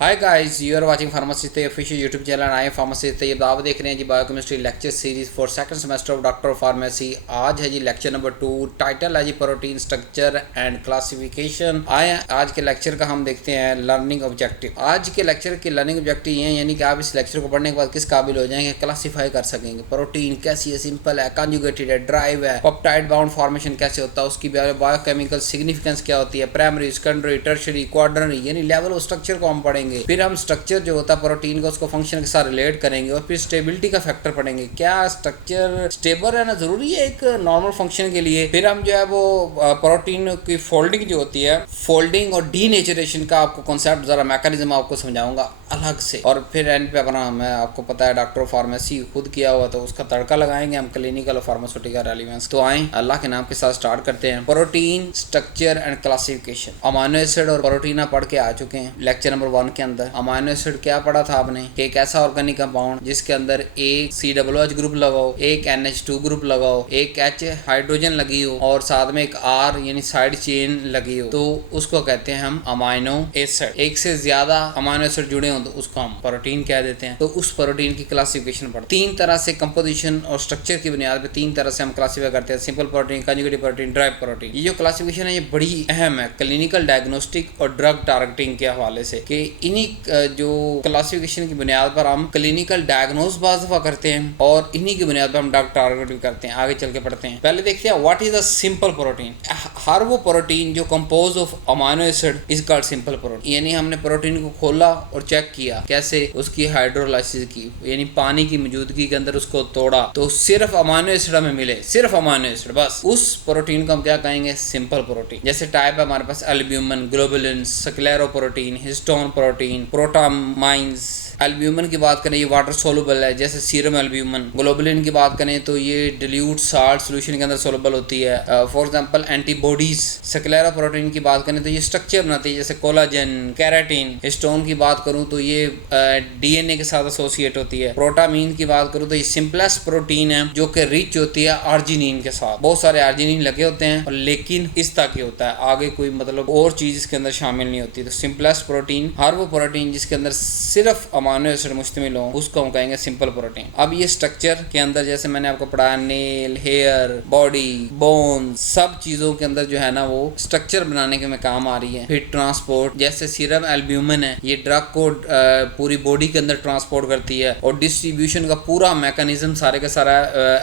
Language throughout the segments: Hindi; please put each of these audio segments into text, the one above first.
Hi guys, you are watching pharmacy Tayyab official YouTube channel. आए फार्मेसी तैयब, आप देख रहे हैं जी biochemistry lecture series for second semester of doctor of pharmacy. आज है जी लेक्चर नंबर 2। टाइटल है जी प्रोटीन स्ट्रक्चर एंड क्लासिफिकेशन। आए आज के लेक्चर का हम देखते हैं लर्निंग ऑब्जेक्टिव। आज के लेक्चर के लर्निंग ऑब्जेक्टिव ये हैं, यानी कि आप इस लेक्चर को पढ़ने के बाद किस काबिल हो जाएंगे, क्लासीफाई कर सकेंगे प्रोटीन कैसी है, सिंपल है, कॉन्जुगेटेड है, ड्राइव है, पेप्टाइड बाउंड फॉर्मेशन कैसे होता है, उसकी बायोकेमिकल सिग्निफिकेंस क्या होती है, प्राइमरी, सेकेंडरी, टर्शियरी, क्वाड्रनरी, यानी लेवल ऑफ स्ट्रक्चर को हम पढ़ेंगे। फिर हम स्ट्रक्चर जो होता है प्रोटीन का उसको फंक्शन के साथ रिलेट करेंगे और फिर स्टेबिलिटी का फैक्टर पढ़ेंगे। क्या स्ट्रक्चर स्टेबल रहना जरूरी है एक नॉर्मल फंक्शन के लिए। फिर हम जो है वो प्रोटीन की फोल्डिंग जो होती है, फोल्डिंग और डीनेचरेशन का आपको कॉन्सेप्ट जरा मैकेनिज्म आपको समझाऊंगा अलग से। और फिर एंड पे अपना मैं आपको पता है डॉक्टर ऑफ फार्मेसी खुद किया हुआ, तो उसका तड़का लगाएंगे हम क्लिनिकल और फार्मास्यूटिकल रेलेवेंस। तो आए अल्लाह के नाम के साथ स्टार्ट करते हैं। Protein structure and classification. Amino acid और प्रोटीन आप पढ़ के आ चुके हैं लेक्चर नंबर 1 के अंदर। अमाइनो एसिड क्या पढ़ा था आपने कि एक ऐसा ऑर्गेनिक कंपाउंड जिसके अंदर एक COOH ग्रुप लगाओ, एक NH2 ग्रुप लगाओ, एक H हाइड्रोजन लगी हो और साथ में एक R यानी साइड चेन लगी हो, तो उसको कहते हैं हम अमाइनो एसिड। एक से ज्यादा अमाइनो एसिड जुड़े हो तो उसको हम प्रोटीन कह देते हैं। तो उस प्रोटीन की क्लासिफिकेशन पढ़ते हैं। 3 तरह से कंपोजिशन और स्ट्रक्चर की बुनियाद पे 3 तरह से हम क्लासिफाई करते हैं, simple protein, conjugated protein, drive protein. ये जो क्लासिफिकेशन है ये बड़ी अहम है क्लिनिकल डायग्नोस्टिक और ड्रग टारगेटिंग के हवाले से, कि इन्हीं जो क्लासिफिकेशन की बुनियाद पर हम क्लिनिकल डायग्नोस बाज़ दफा करते हैं और इन्हीं की बुनियाद पर हम ड्रग टारगेट भी करते हैं। आगे चल के पढ़ते हैं। पहले देखते हैं what is a simple protein. हर वो प्रोटीन जो compose of amino acid is called simple protein. यानी हमने प्रोटीन को खोला और चेक किया कैसे, उसकी हाइड्रोलाइसिस की, यानी पानी की मौजूदगी के अंदर उसको तोड़ा तो सिर्फ अमाइनो एसिड हमें मिले, सिर्फ अमाइनो एसिड बस, उस प्रोटीन को हम क्या कहेंगे, सिंपल प्रोटीन। जैसे टाइप है हमारे पास albumin, globulin, scleroprotein, histone protein, protamines. Albumin की बात करें ये वाटर सोलुबल है, जैसे सीरम एल्ब्यूमिन। ग्लोबुलिन की बात करें तो ये डिल्यूट साल्ट सॉल्यूशन के अंदर सोलुबल होती है, फॉर एग्जांपल एंटीबॉडीज। स्क्लेरोप्रोटीन की बात करें तो ये स्ट्रक्चर बनाती है, जैसे कोलाजन, केराटिन। हिस्टोन की बात करूं तो ये DNA के साथ एसोसिएट होती है। प्रोटामीन की बात करूं तो ये सिंपलेस्ट प्रोटीन है जो कि रिच होती है आर्जिनिन के साथ। बहुत सारे आर्जिनिन लगे होते हैं और लेकिन इस तरह की होता है, आगे कोई मतलब और चीज इसके अंदर शामिल नहीं होती। तो सिंपलेस्ट प्रोटीन हर वो प्रोटीन जिसके अंदर सिर्फ अमाइनो एसिड मुश्तमिल हो उसको हम कहेंगे सिंपल प्रोटीन। अब ये स्ट्रक्चर के अंदर जैसे मैंने आपको पढ़ाया, नेल, हेयर, बॉडी, बोन, सब चीजों के अंदर जो है ना वो स्ट्रक्चर बनाने के में काम आ रही है। फिर ट्रांसपोर्ट, जैसे सीरम एल्ब्यूमिन है, ये ड्रग को पूरी बॉडी के अंदर ट्रांसपोर्ट करती है और डिस्ट्रीब्यूशन का पूरा मैकेनिज्म सारे का सारा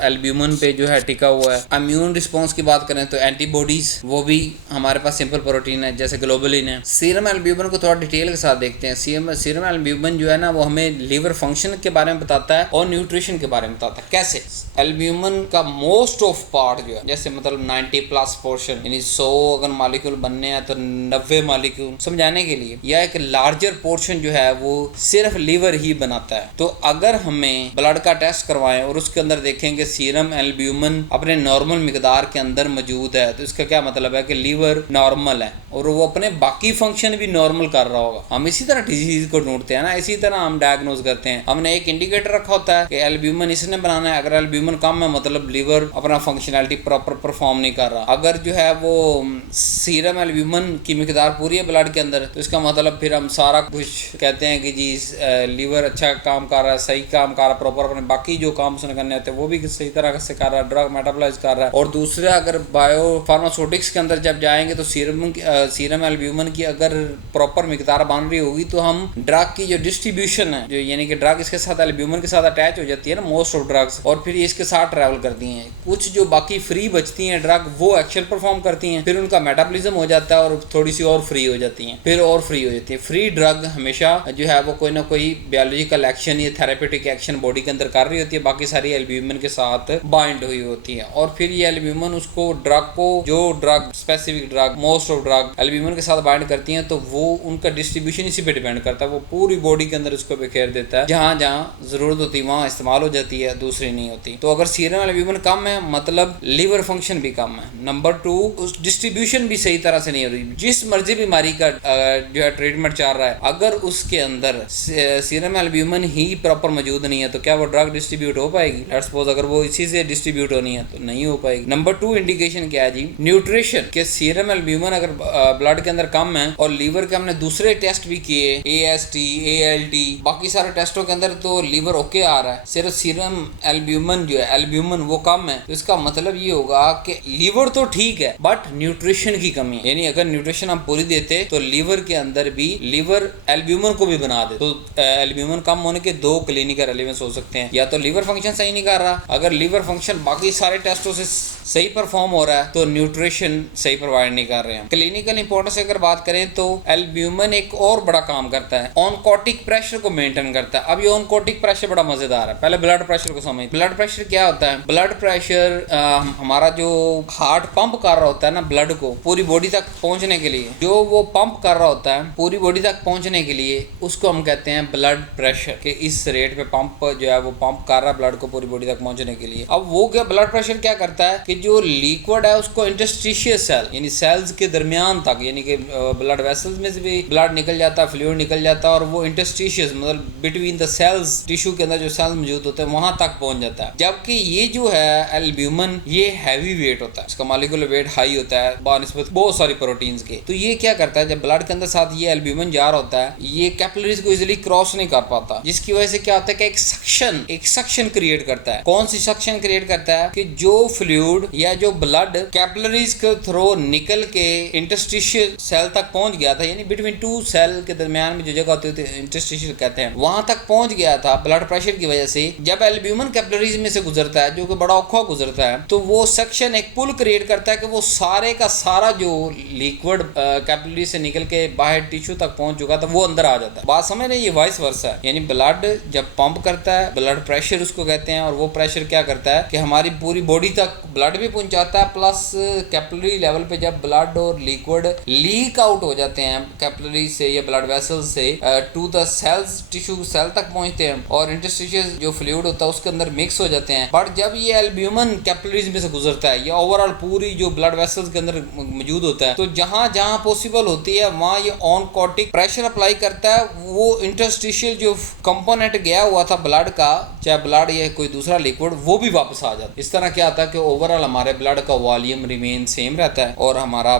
एल्ब्यूमिन पे जो है टिका हुआ है। इम्यून रिस्पॉन्स की बात करें तो एंटीबॉडीज, वो भी हमारे पास सिंपल प्रोटीन है, जैसे ग्लोबुलिन है। सीरम एल्ब्यूमिन को थोड़ा डिटेल के साथ देखते हैं। सीरम एल्ब्यूमिन जो है ना वो हमें लिवर फंक्शन के बारे में बताता है और न्यूट्रिशन के बारे में बताता है। कैसे एल्ब्यूमिन का मोस्ट ऑफ पार्ट जो है, जैसे मतलब 90+ पोर्शन, यानी 100 अगर मॉलिक्यूल बनने हैं तो 90 मॉलिक्यूल, समझाने के लिए, या एक लार्जर पोर्शन जो है वो सिर्फ लिवर ही बनाता है। तो अगर हमें ब्लड का टेस्ट करवाएं और उसके अंदर देखेंगे सीरम एल्ब्यूमिन अपने नॉर्मल मिकदार के अंदर मौजूद है, तो इसका क्या मतलब है कि लिवर नॉर्मल है और वो अपने बाकी फंक्शन भी नॉर्मल कर रहा होगा। हम इसी तरह डिजीज को ढूंढते हैं ना, इसी तरह हम डायग्नोज करते हैं। हमने एक इंडिकेटर रखा होता है कि एल्ब्यूमिन इसने बनाना है, अगर एल्ब्यूमिन कम है मतलब लिवर अपना फंक्शनैलिटी प्रॉपर परफॉर्म नहीं कर रहा। अगर जो है वो सीरम एल्ब्यूमिन की मिकदार पूरी है ब्लड के अंदर, तो इसका मतलब फिर हम सारा कुछ कहते हैं कि जी लिवर अच्छा काम कर रहा है, सही काम कर रहा है, प्रॉपर अपने बाकी जो काम उसने करने होते हैं वो भी सही तरह से कर रहा है, ड्रग मेटाबोलाइज कर रहा है। और दूसरा, अगर बायो फार्मास्यूटिक्स के अंदर जब जाएंगे तो सीरम एल्ब्यूमिन की अगर प्रॉपर मिकदार बन रही होगी तो हम ड्रग की जो डिस्ट्रीब्यूशन है, जो यानी कि ड्रग इसके साथ एल्ब्यूमिन के साथ अटैच हो जाती है ना मोस्ट ऑफ ड्रग्स, और फिर ये इसके साथ ट्रैवल करती हैं। कुछ जो बाकी फ्री बचती हैं ड्रग वो एक्शन परफॉर्म करती हैं, फिर उनका मेटाबॉलिज्म हो जाता है और थोड़ी सी और फ्री हो जाती हैं, फिर और फ्री हो जाती है। फ्री ड्रग हमेशा जो है वो कोई ना कोई बायोलॉजिकल एक्शन या थेरेपेटिक एक्शन बॉडी के अंदर कर रही होती है, बाकी सारी एल्ब्यूमिन के साथ बाइंड हुई होती है। और फिर ये एल्ब्यूमिन उसको ड्रग को, जो drug specific drug most of drug albumin के साथ बाइंड करती हैं, तो वो उनका डिस्ट्रीब्यूशन इसी पे डिपेंड करता है, वो पूरी बॉडी के अंदर उसको बिखेर देता है, जहाँ जहाँ जरूरत होती है वहाँ इस्तेमाल हो जाती है, दूसरी नहीं होती। तो अगर सीरम एल्ब्यूमिन कम है मतलब लीवर फंक्शन भी कम है। नंबर 2, उस डिस्ट्रीब्यूशन भी सही तरह से नहीं हो रही। जिस मर्जी बीमारी का जो है ट्रीटमेंट चल रहा है, अगर उसके अंदर सीरम एल्ब्यूमिन ही प्रॉपर मौजूद नहीं है तो क्या वो ड्रग डिस्ट्रीब्यूट हो पाएगी? लेट्स सपोज अगर वो इसी से डिस्ट्रीब्यूट होनी है तो नहीं हो पाएगी। नंबर 2 इंडिकेशन क्या है जी? न्यूट्रिशन के सीरम एल्ब्यूमिन अगर ब्लड के अंदर कम है और लीवर के हमने दूसरे टेस्ट भी किए, AST, ALT, बाकी सारे टेस्टों के अंदर तो लीवर ओके आ रहा है, सिर्फ सीरम एल्ब्यूमिन जो है एल्ब्यूमिन वो कम है, तो इसका मतलब ये होगा कि लीवर तो ठीक है बट न्यूट्रिशन की कमी है। यानी अगर न्यूट्रिशन हम पूरी देते तो लीवर के अंदर भी लीवर एल्ब्यूमिन को भी बना दे। तो एल्ब्यूमिन कम होने के 2 क्लिनिकल रेलेवेंस हो सकते हैं, या तो लीवर फंक्शन सही नहीं कर रहा, अगर लीवर फंक्शन बाकी सारे टेस्टों से सही परफॉर्म हो रहा है तो न्यूट्रिशन सही प्रोवाइड नहीं कर रहे हैं। क्लिनिकल इंपॉर्टेंस अगर बात करें तो एल्ब्यूमिन एक और बड़ा काम करता है, ऑनकोटिक प्रेशर को मेंटेन करता है। अब ये ऑनकोटिक प्रेशर बड़ा मजेदार है, पहले ब्लड प्रेशर को समझ। ब्लड प्रेशर क्या होता है? ब्लड प्रेशर हमारा जो हार्ट पंप कर रहा होता है ना ब्लड को पूरी बॉडी तक पहुंचने के लिए, जो वो पंप कर रहा होता है पूरी बॉडी तक पहुंचने के लिए, उसको हम कहते हैं ब्लड प्रेशर। कि इस रेट पे पंप जो है वो पंप कर रहा है ब्लड को पूरी बॉडी तक पहुंचने के लिए। अब वो क्या ब्लड प्रेशर क्या करता है कि जो लिक्विड है उसको इंटरस्टिशियस सेल यानी सेल्स के दरमियान तक, यानी कि ब्लड वेसल्स में से भी ब्लड निकल जाता है, फ्लूइड निकल जाता है, और वो इंटरस्टिशियस मतलब बिटवीन द सेल्स, टिश्यू के अंदर जो सेल्स मौजूद होते हैं वहां तक पहुंच जाता है। जबकि ये जो है एल्ब्यूमिन ये हैवी वेट होता है, इसका मॉलिक्यूलर वेट हाई होता है बानिस्बत बहुत सारी प्रोटीन्स के। तो ये क्या करता है, जब ब्लड के अंदर साथ ये एल्ब्यूमिन जा रहा होता है, ये कैपिलरीज को इजीली क्रॉस नहीं कर पाता, जिसकी वजह से क्या होता है कि एक सक्शन क्रिएट करता है। कौन सी सक्शन क्रिएट करता है कि जो फ्लूइड या जो ब्लड कैपिलरीज के थ्रू निकल के इंटरस्टिशियल सेल तक पहुंच गया था, यानी बिटवीन 2 सेल के दरमियान में जो जगह होती है इंटरस्टिशियल कहते हैं, वहां तक पहुंच गया था ब्लड प्रेशर की वजह से। जब एल्ब्यूमिन कैपिलरीज में से गुजरता है जो कि बड़ा औखा गुजरता है, तो वो सेक्शन एक पुल क्रिएट करता है कि वो सारे का सारा जो लिक्विड कैपिलरी से निकल के बाहर टिश्यू तक पहुंच चुका था वो अंदर आ जाता है। बात समझ रहे, ये वाइस वर्सा है। यानी ब्लड जब पंप करता है, ब्लड प्रेशर उसको कहते हैं, और वो प्रेशर क्या करता है कि हमारी पूरी बॉडी तक ब्लड भी पहुंचाता है, प्लस कैपिलरी लेवल पे जब ब्लड और लिक्विड लीक आउट हो जाते हैं कैपिलरी से या ब्लड वेसल से to the cells, tissue cell तक पहुंचते हैं और इंटरस्टिशियल जो फ्लूइड होता है उसके अंदर मिक्स हो जाते हैं। बट जब ये एल्ब्यूमिन कैपिलरीज में से गुजरता है या ओवरऑल पूरी जो ब्लड वेसल्स के अंदर मौजूद होता है, तो जहां जहां पॉसिबल होती है वहां ये ऑनकोटिक प्रेशर अप्लाई करता है। वो इंटरस्टिशियल जो कंपोनेंट गया हुआ था ब्लड का, चाहे ब्लड या कोई दूसरा लिक्विड, वो भी वापस आ जाता है। इस तरह क्या होता है कि ओवरऑल हमारे ब्लड का वॉल्यूम रिमेन सेम रहता है और हमारा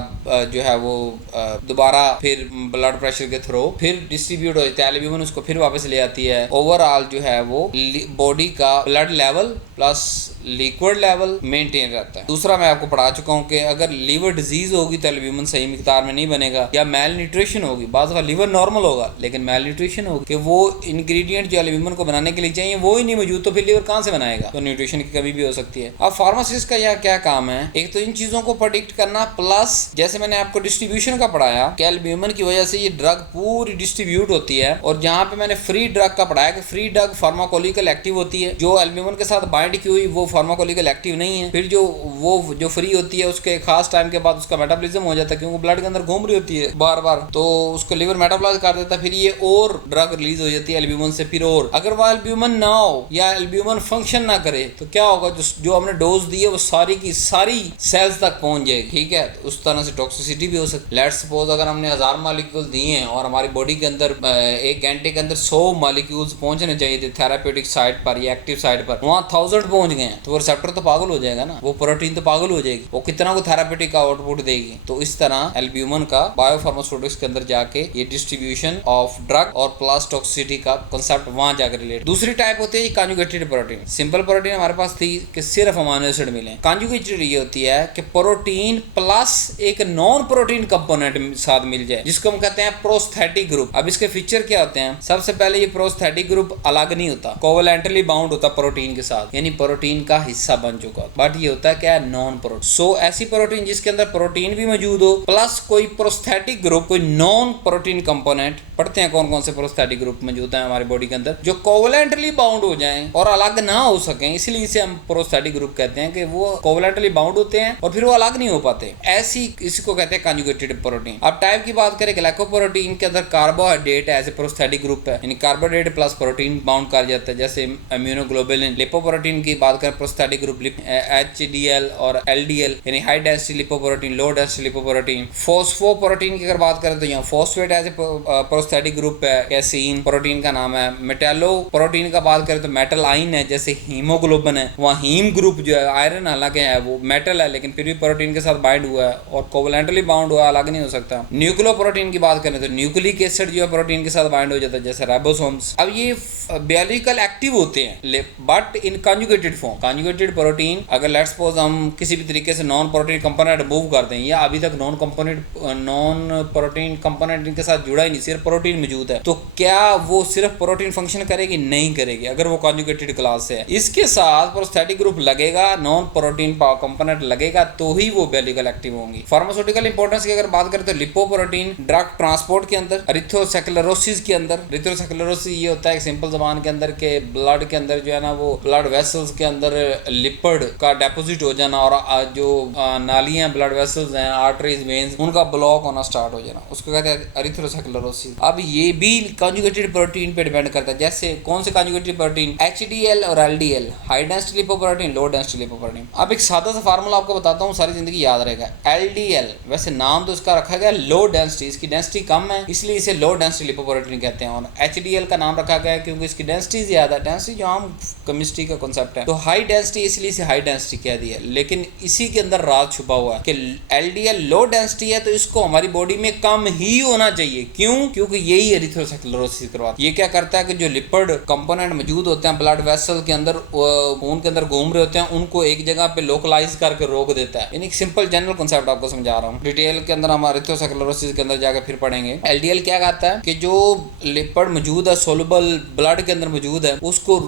जो है वो दोबारा फिर ब्लड प्रेशर के थ्रू फिर डिस्ट्रीब्यूट हो जाता है, एल्ब्यूमिन उसको फिर वापस ले आती है। ओवरऑल जो है वो बॉडी का blood level plus liquid level maintain रहता है। दूसरा मैं आपको पढ़ा चुका हूँ कि अगर लीवर डिजीज होगी तो एल्ब्यूमिन सही मिकदार में नहीं बनेगा, या मेल न्यूट्रिशन होगी, बात का लीवर नॉर्मल होगा लेकिन मेल न्यूट्रिशन होगी कि वो इंग्रेडिएंट जो एल्ब्यूमिन को बनाने के लिए चाहिए वो ही नहीं मौजूद, तो फिर लीवर कहाँ से बनाएगा? तो न्यूट्रिशन की कमी भी हो सकती है। अब फार्मासिस्ट का यहाँ क्या काम है? एक तो इन चीजों को प्रेडिक्ट करना, प्लस जैसे मैंने आपको डिस्ट्रीब्यूशन का पढ़ाया कि एल्ब्यूमिन की वजह से ये ड्रग पूरी डिस्ट्रीब्यूट होती है, और जहाँ पे मैंने फ्री ड्रग का पढ़ाया कि फ्री ड्रग फार्माकोलिकल एक्टिव होती है, जो एल्ब्यूमिन के साथ बाइंड की हुई वो फार्माकोलिकल एक्टिव नहीं है। फिर जो फ्री होती है उसके खास टाइम के बाद उसका मेटाबॉलिज्म हो जाता है क्योंकि ब्लड के अंदर घूम रही होती है बार बार, तो उसको लिवर मेटाबॉलाइज कर देता है, फिर ये और ड्रग रिलीज हो जाती है एल्ब्यूमिन से। फिर और अगर वो एल्ब्यूमिन ना हो या एल्ब्यूमिन फंक्शन ना करे तो क्या होगा, जो हमने डोज दी है वो सारी की सारी सेल्स तक पहुंच जाएगी। ठीक है, तो उस तरह से टॉक्सिसिटी भी हो सकती है। लेट्स सपोज अगर हमने 1000 मॉलिक्यूल दिए हैं और हमारी बॉडी के अंदर 1 घंटे के अंदर 100 मॉलिक्यूल्स पहुंचने चाहिए थे थेराप्यूटिक साइट पर या एक्टिव साइट पर, वहाँ 1000 पहुंच गए हैं, तो वो रिसेप्टर तो पागल हो जाएगा ना, वो प्रोटीन तो पागल हो जाएगी, वो कितना को थेराप्यूटिक का आउटपुट देगी। तो इस तरह एल्ब्यूमिन का बायोफार्मास्यूटिक्स के अंदर जाके ये डिस्ट्रीब्यूशन ऑफ ड्रग और प्लस टॉक्सिसिटी का कांसेप्ट वहां जाकर रिलेट। दूसरी टाइप होती है कॉन्जुगेटेड प्रोटीन। सिंपल प्रोटीन हमारे पास थी कि सिर्फ अमीनो एसिड मिले। कॉन्जुगेटेड ये होती है कि प्रोटीन प्लस एक नॉन प्रोटीन कंपोनेंट साथ मिल जाए, जिसको हम कहते हैं प्रोस्थेटिक ग्रुप। अब इसके फीचर क्या होते हैं? सबसे पहले ये प्रोस्थेटिक ग्रुप अलग नहीं होता, कोवलेंटली बाउंड होता प्रोटीन के साथ, यानी प्रोटीन का का हिस्सा बन चुका हो, बट ये होता है क्या, नॉन प्रोटीन। सो ऐसी प्रोटीन जिसके अंदर प्रोटीन भी मौजूद हो प्लस कोई प्रोस्थेटिक ग्रुप, कोई नॉन प्रोटीन कंपोनेंट। पढ़ते हैं कौन कौन से प्रोस्थेटिक ग्रुप मौजूद हैं हमारी बॉडी के अंदर जो कोवलेंटली बाउंड हो जाएं और अलग ना हो सकें, इसलिए इसे हम प्रोस्थेटिक ग्रुप कहते हैं कि वो कोवलेंटली बाउंड होते हैं और फिर वो अलग नहीं हो पाते, ऐसी इसको कहते हैं कंजुगेटेड प्रोटीन। अब टाइप की बात करें, ग्लाइकोप्रोटीन के अंदर carbohydrate as a prosthetic group है, यानी कार्बोहाइड्रेट प्लस प्रोटीन बाउंड कर जाता है, जैसे इम्यूनोग्लोबुलिन। लिपोप्रोटीन की बात करें प्रोस्थेटिक ग्रुप HDL और LDL, यानी high density lipoprotein, low density lipoprotein. Phosphoprotein की अगर बात करें तो यहाँ phosphate as a prosthetic group है, कैसीन प्रोटीन का नाम है। मेटालो प्रोटीन का बात करें तो मेटल आइन है, जैसे हीमोग्लोबिन है, वहाँ हीम ग्रुप जो है, आयरन हालांकि है वो मेटल है लेकिन फिर भी प्रोटीन के साथ बाइंड हुआ है और कोवलेंटली बाउंड हुआ है, अलग नहीं हो सकता। न्यूक्लियोप्रोटीन की बात करें तो न्यूक्लिक एसिड जो है प्रोटीन के साथ बाइंड हो जाता है, जैसे राइबोसोम्स। अब ये बायोलॉजिकल एक्टिव होते हैं but in conjugated form. Conjugated protein अगर लेट्स सपोज हम किसी भी तरीके से नॉन प्रोटीन कंपोनेंट रिमूव कर दें या अभी तक नॉन प्रोटीन कंपोनेंट इनके साथ जुड़ा ही नहीं, सिर्फ प्रोटीन मौजूद है, तो क्या वो सिर्फ प्रोटीन फंक्शन करेगी? नहीं करेगी अगर वो कंजुगेटेड क्लास से है। इसके साथ प्रोस्थेटिक ग्रुप लगेगा, नॉन प्रोटीन कंपोनेंट लगेगा तो ही वो बायोलॉजिकल एक्टिव होंगी। फार्मास्यूटिकल इंपॉर्टेंस की अगर बात करें तो लिपोप्रोटीन ड्रग ट्रांसपोर्ट के अंदर, एरिथ्रोसेक्लेरोसिस के अंदर। एरिथ्रोसेक्लेरोसिस ये होता है सिंपल जबान के अंदर के ब्लड के अंदर जो है ना वो ब्लड वेसल्स के अंदर लिपिड का डिपॉजिट हो जाना और जो नालियां ब्लड वेसल्स हैं, आर्टरीज, वेन्स, उनका ब्लॉक होना स्टार्ट हो जाना, उसको कहते हैं एरिथ्रोसेक्लेरोसिस। अब ये भी कंजुगेटेड प्रोटीन पे डिपेंड करता है, जैसे कौन से कंजुगेटेड प्रोटीन, HDL और LDL, high density lipoprotein, low density lipoprotein. अब एक सादा सा फार्मूला आपको बताता हूँ, सारी जिंदगी याद रहेगा। LDL वैसे नाम तो इसका रखा गया लो डेंसिटी, इसकी डेंसिटी कम है इसलिए इसे लो डेंसिटी लिपोप्रोटीन कहते हैं, और HDL का नाम रखा गया है क्योंकि इसकी डेंसिटी ज्यादा, डेंसिटी जो आम केमिस्ट्री का कॉन्सेप्ट है, तो हाई डेंसिटी इसलिए इसे हाई डेंसिटी कह दिया। लेकिन इसी के अंदर राज छुपा हुआ है कि LDL लो डेंसिटी है तो इसको हमारी बॉडी में कम ही होना चाहिए। क्यों? क्योंकि यही एरिथ्रोसेक्लेरोसिस करवाता है। ये क्या करता है कि जो लिपिड कंपोनेंट मौजूद होते हैं ब्लड वेसल के अंदर, खून के अंदर घूम रहे होते हैं, उनको एक जगह पे लोकलाइज करके रोक देता है। यानी सिंपल जनरल कॉन्सेप्ट आपको समझा रहा हूँ, डिटेल के अंदर हम एरिथ्रोसेक्लेरोसिस के अंदर जाकर फिर पढ़ेंगे। LDL क्या कहता है कि जो लिपिड मौजूद है सोलुबल ब्लड के अंदर मौजूद है, उसको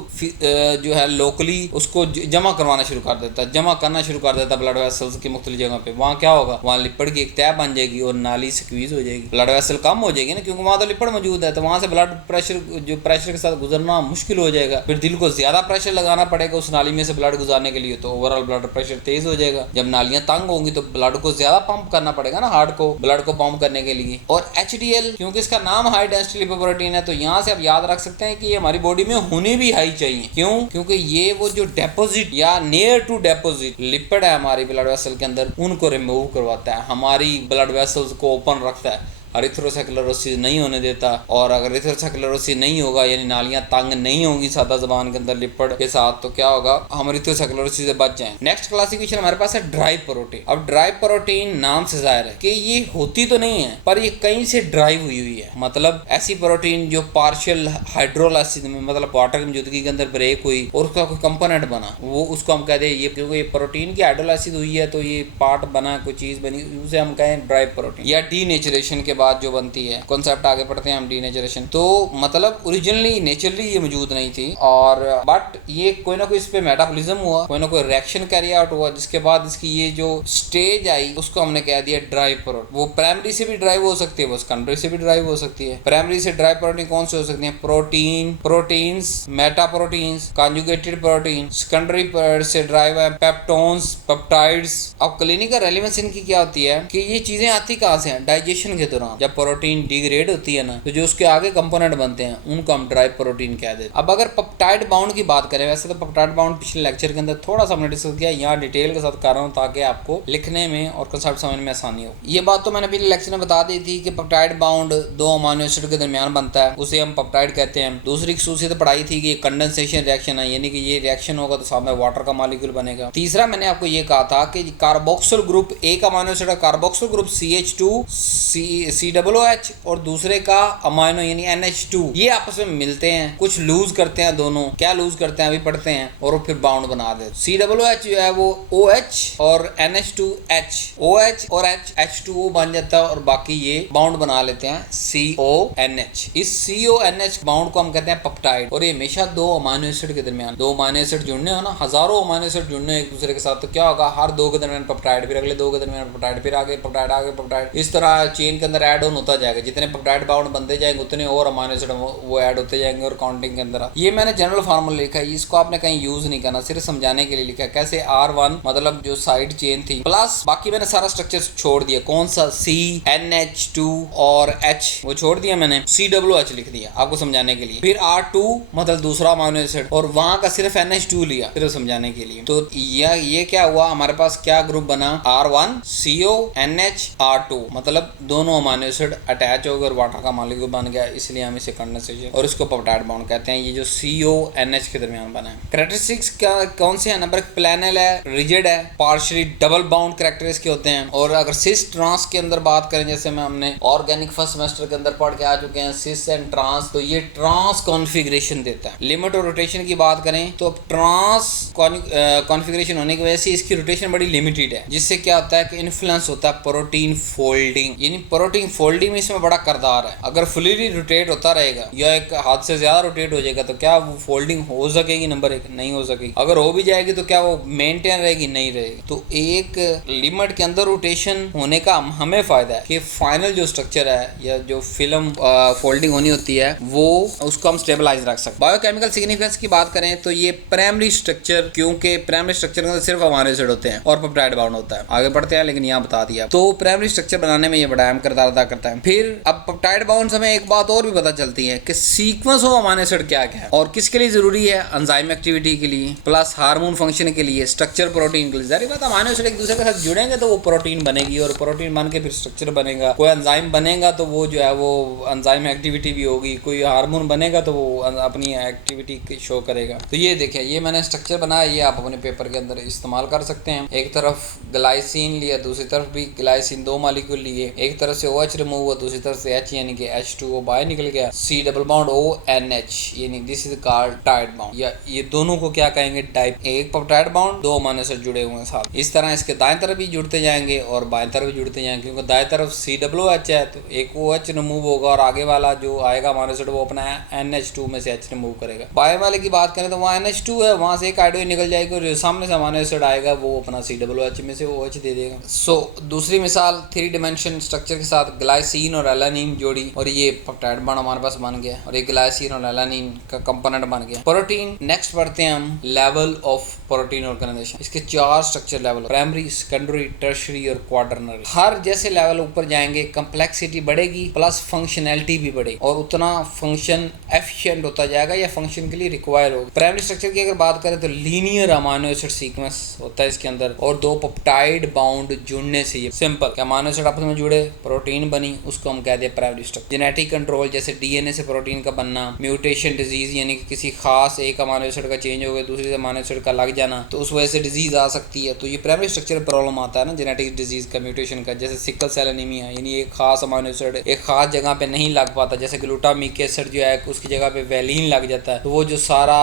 जो है लोकली उसको जमा करवाना शुरू कर देता है, जमा करना शुरू कर देता है ब्लड वेसल्स की मुख्तलिफ जगह पे। वहाँ क्या होगा, वहाँ लिपिड की एक तह बन जाएगी और नाली स्क्वीज हो जाएगी, ब्लड वेसल कम हो जाएगी ना, क्योंकि वहाँ तो लिपिड मौजूद है, तो वहाँ से ब्लड प्रेशर जो प्रेशर के साथ गुजरना मुश्किल हो जाएगा। फिर दिल को ज्यादा प्रेशर लगाना पड़ेगा उस नाली में से ब्लड गुजारने के लिए, तो ओवरऑल ब्लड प्रेशर तेज हो जाएगा। जब नालियां तंग होंगी तो ब्लड को ज्यादा पंप करना पड़ेगा ना, हार्ट को ब्लड को पंप करने के लिए। और HDL क्योंकि इसका नाम हाई डेंसिटी लिपोप्रोटीन है, तो यहाँ से आप याद रख सकते हैं कि ये हमारी बॉडी में होनी भी हाई चाहिए। क्यों? क्योंकि ये वो जो डेपोजिट या नियर टू डेपोजिट लिपिड है हमारी ब्लड वेसल के अंदर, उनको रिमूव करवाता है, हमारी ब्लड वेसल्स को ओपन रखता है, एरिथ्रोसेक्लेरोसिस नहीं होने देता। और अगर एरिथ्रोसेक्लेरोसिस नहीं होगा यानी नालियां तंग नहीं होंगी सादा जबान के अंदर लिपिड के साथ, तो क्या होगा, हम एरिथ्रोसेक्लेरोसिस से बच जाएं। नेक्स्ट क्लासिफिकेशन हमारे पास है ड्राई प्रोटीन। अब ड्राई प्रोटीन नाम से जाहिर है कि ये होती तो नहीं है पर ये कहीं से ड्राइव हुई है, मतलब ऐसी प्रोटीन जो पार्शियल हाइड्रोलाइसिस में, मतलब वाटर की मौजूदगी के अंदर ब्रेक हुई और उसका कोई कंपोनेंट बना, वो उसको हम कहते हैं ये, क्योंकि ये प्रोटीन की हाइड्रोलाइसिस हुई है तो ये पार्ट बना, कोई चीज बनी, उसे हम कहें ड्राई प्रोटीन। या डीनेचुरेशन के बाद जो बनती है, कॉन्सेप्ट आगे पढ़ते हैं हम, डीनेचुरेशन। तो मतलब ओरिजिनली नेचुरली ये मौजूद नहीं थी और बट ये कोई ना कोई इस पे मेटाबॉलिज्म हुआ, कोई ना कोई रिएक्शन कैरी आउट हुआ, जिसके बाद इसकी ये जो स्टेज आई उसको हमने कह दिया ड्राई प्रोटीन। वो प्राइमरी से भी ड्राइव हो सकती है, वो सेकेंडरी से भी ड्राइव हो सकती है। प्राइमरी से ड्राई प्रोटीन कौन से हो सकती है? Protein, proteins, Meta proteins, conjugated protein. Secondary से ड्राइव है पेप्टोन्स, पेप्टाइड्स। अब क्लिनिकल रेलेवेंस इनकी क्या होती है कि ये चीजें आती कहाँ से हैं? डाइजेशन के दौरान जब प्रोटीन डिग्रेड होती है ना, तो जो उसके आगे कंपोनेंट बनते हैं उनको हम ड्राई प्रोटीन कह देते हैं। अब अगर पेप्टाइड बाउंड की बात करें, वैसे तो पेप्टाइड बाउंड पिछले लेक्चर के अंदर थोड़ा सा हमने डिस्कस किया, यहाँ डिटेल के साथ कर रहा हूँ ताकि आपको लिखने में और कंसेप्ट समझ में आसानी हो। ये बात तो मैंने पिछले लेक्चर में बता दी थी कि पेप्टाइड बाउंड दो अमीनो एसिड के दरमियान बनता है, उसे हम पेप्टाइड कहते हैं। दूसरी खसूसियत पढ़ाई थी कि कंडेंसेशन रिएक्शन है, यानी कि ये रिएक्शन होगा तो सामने वाटर का मॉलिक्यूल बनेगा। तीसरा मैंने आपको ये कहा था कि कार्बोक्सिल ग्रुप एक amino acid, carboxyl group CH2 COOH और दूसरे का अमाइनो यानी NH2, ये आपस में मिलते हैं, कुछ लूज करते हैं दोनों, क्या लूज करते हैं अभी पढ़ते हैं, और वो फिर बाउंड बना देते हैं। COOH जो है वो OH और NH2H, OH और H2O बन जाता है और बाकी ये बाउंड बना लेते हैं CONH। इस CONH बाउंड को हम कहते हैं पेप्टाइड, और ये हमेशा दो अमाइनो एसिड के दरमियान, दो अमाइनो एसिड जुड़ने हो ना, हजारों अमाइनो एसिड जुड़ने एक दूसरे के साथ, तो क्या होगा, हर दो के दरमियान पेप्टाइड, फिर अगले दो के दरमियान पेप्टाइड, फिर आगे पेप्टाइड, आगे पेप्टाइड, इस तरह चेन के अंदर ऐड ऑन होता जाएगा। जितने पेप्टाइड बाउंड बनते जाएंगे उतने और अमाइनो एसिड वो ऐड होते जाएंगे और काउंटिंग के अंदर। ये मैंने जनरल फार्मूला लिखा है, इसको आपने कहीं यूज नहीं करना, सिर्फ समझाने के लिए लिखा है कैसे R1 मतलब जो साइड चेन थी, प्लस बाकी मैंने सारा स्ट्रक्चर छोड़ दिया। कौन सा, CNH2 और H वो छोड़ दिया मैंने, COOH लिख दिया आपको समझाने के लिए। फिर R2 मतलब दूसरा अमाइनो एसिड, और वहां का सिर्फ NH2 लिया सिर्फ समझाने के लिए। तो ये क्या हुआ, हमारे पास क्या ग्रुप बना, R1 CONH R2, मतलब दोनों अमाइनो एसिड अटैच हो गए और वाटर का मॉलिक्यूल बन गया, इसलिए हम इसे कंडेंसेशन और इसको पेप्टाइड बाउंड कहते हैं। ये जो CONH के दरमियान बना है। कैरेक्टरिस्टिक्स क्या कौन से है, नंबर प्लानल है, रिजिड है, पार्शियली डबल बाउंड कैरेक्टरिस्टिक्स के होते हैं। और अगर सिस ट्रांस के अंदर बात करें, जैसे मैं हमने ऑर्गेनिक फर्स्ट सेमेस्टर के अंदर पढ़ के आ चुके हैं, सिस एंड ट्रांस, तो ये ट्रांस कॉन्फ़िगरेशन देता है। लिमिट और रोटेशन की बात करें तो ट्रांस कॉन्फ़िगरेशन होने की वजह से इसकी रोटेशन बड़ी लिमिटेड है, जिससे क्या होता है कि इन्फ्लुएंस होता है प्रोटीन फोल्डिंग, यानी प्रोटीन फोल्डिंग में इसमें बड़ा करदार है। अगर फुली रोटेट होता रहेगा या एक हाथ से ज्यादा रोटेट हो जाएगा तो क्या वो फोल्डिंग हो सकेगी, नंबर एक नहीं हो सकेगी। अगर हो भी जाएगी तो क्या वो मेंटेन रहेगी, नहीं रहेगी। तो एक लिमिट के अंदर रोटेशन होने का हमें फायदा है कि फाइनल जो स्ट्रक्चर है या जो फिल्म फोल्डिंग होनी होती है वो उसको हम स्टेबलाइज रख सकते। बायोकेमिकल सिग्निफिकेंस की बात करें तो ये प्राइमरी स्ट्रक्चर, क्योंकि प्राइमरी स्ट्रक्चर के अंदर सिर्फ अमाइनो एसिड होते हैं और पेप्टाइड बाउंड होता है, आगे बढ़ते हैं लेकिन यहाँ बता दिया। तो प्राइमरी स्ट्रक्चर बनाने में ये बड़ा अहम किरदार अदा करता है। फिर अब पेप्टाइड बाउंड हमें एक बात और भी पता चलती है कि सीक्वेंस ऑफ अमाइनो एसिड क्या क्या है और किसके लिए जरूरी है, एंजाइम एक्टिविटी के लिए, प्लस हार्मोन फंक्शन के लिए, स्ट्रक्चर प्रोटीन के लिए। जाहिर बात अमाइनो एसिड एक दूसरे के साथ जुड़ेंगे तो वो प्रोटीन बनेगी और प्रोटीन बन के फिर स्ट्रक्चर बनेगा। कोई एंजाइम बनेगा तो वो जो है वो एंजाइम एक्टिविटी भी होगी, कोई हार्मोन बनेगा तो वो अपनी एक्टिविटी शो करेगा। तो ये देखिए, ये मैंने स्ट्रक्चर बनाया, ये आप अपने पेपर के अंदर इस्तेमाल कर सकते हैं। एक तरफ ग्लाइसिन लिया, दूसरी तरफ भी ग्लाइसिन, दो मॉलिक्यूल लिए, एक तरफ से OH रिमूव हुआ, दूसरी तरफ से H यानी कि H2O बाहर निकल गया, C डबल बॉन्ड ONH यानी this is called tide bound. या ये दोनों को क्या कहेंगे, डाइप, एक पेप्टाइड बाउंड, दो अमाइनो एसिड जुड़े हुए हैं साथ। इस तरह इसके दाएं तरफ भी जुड़ते जाएंगे और बाएं तरफ भी जुड़ते जाएंगे, क्योंकि दाएं तरफ COOH है तो एक OH रिमूव होगा और आगे वाला जो आएगा अमाइनो एसिड वो अपना NH2 में से H रिमूव करेगा। बाएं वाले की बात करें तो वहाँ NH2 है, वहां से एक हाइड्रोजन निकल जाएगी और जो सामने से अमाइनो एसिड आएगा वो अपना COOH में से OH दे देगा। दूसरी मिसाल 3 डायमेंशन स्ट्रक्चर के साथ ग्लाइसिन और एलानिन जोड़ी और ये पेप्टाइड बाउंड हमारे पास बन गया और ये ग्लाइसिन और एलानिन का कंपोनेंट बन गया। प्रोटीन नेक्स्ट पढ़ते हैं हम, लेवल ऑफ प्रोटीन ऑर्गेनाइजेशन। इसके 4 structure level, primary, secondary, tertiary और क्वाटरनरी। हर जैसे लेवल ऊपर जाएंगे कंप्लेक्सिटी बढ़ेगी प्लस फंक्शनैलिटी भी बढ़ेगी और उतना फंक्शन एफिशिएंट होता जाएगा या फंक्शन के लिए रिक्वायर होगा। प्राइमरी स्ट्रक्चर की अगर बात करें तो लीनियर अमाइनो एसिड सीक्वेंस होता है इसके अंदर और 2 पेप्टाइड बाउंड जुड़ने से ये सिंपल कि अमाइनो एसिड आपस में जुड़े, प्रोटीन बनी, उसको हम कहते हैं प्राइमरी स्ट्रक्चर। जेनेटिक कंट्रोल जैसे DNA से प्रोटीन का बनना, म्यूटेशन डिजीज यानी कि किसी खास एक अमाइनो एसिड का चेंज हो गया दूसरे अमाइनो एसिड का लग जाना तो उस वजह से डिजीज आ सकती है। तो ये प्राइमरी स्ट्रक्चर प्रॉब्लम आता है ना जेनेटिक डिजीज का, म्यूटेशन का, जैसे सिकल सेल एनीमिया यानी एक खास अमाइनो एसिड एक खास जगह पे नहीं लग पाता, जैसे ग्लूटामिक एसिड जो है उसकी जगह पे वैलिन लग जाता है तो वो जो सारा